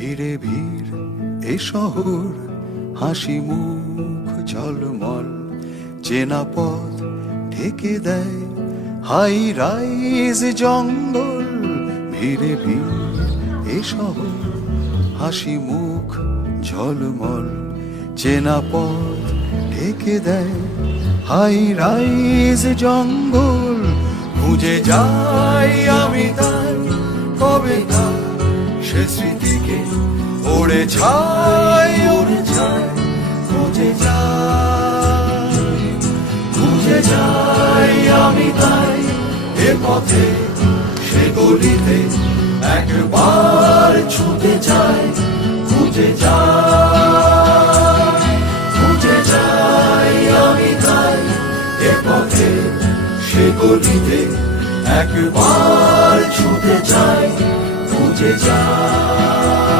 ভিড়ে ভিড় এ শহর, হাসি মুখ ঝলমল, চেনা পথ ঢেকে দেয় হাই রাইজ জঙ্গল। ভিড়ে ভিড় এ শহর, হাসি মুখ ঝলমল, চেনা পথ ঢেকে দেয় হাই রাইজ জঙ্গল। খুঁজে যাই আমি তার কবেকার সে স্মৃতিকে, ওড়ে ছাই ওড়ে ছাই। খুঁজে যাই আমি তাই এ পথে সে গলিতে, একবার ছুটে যাই। খুঁজে যাই আমি তাই এ পথে সে গলিতে, একবার ছুটে যাই। খুঁজে যাই।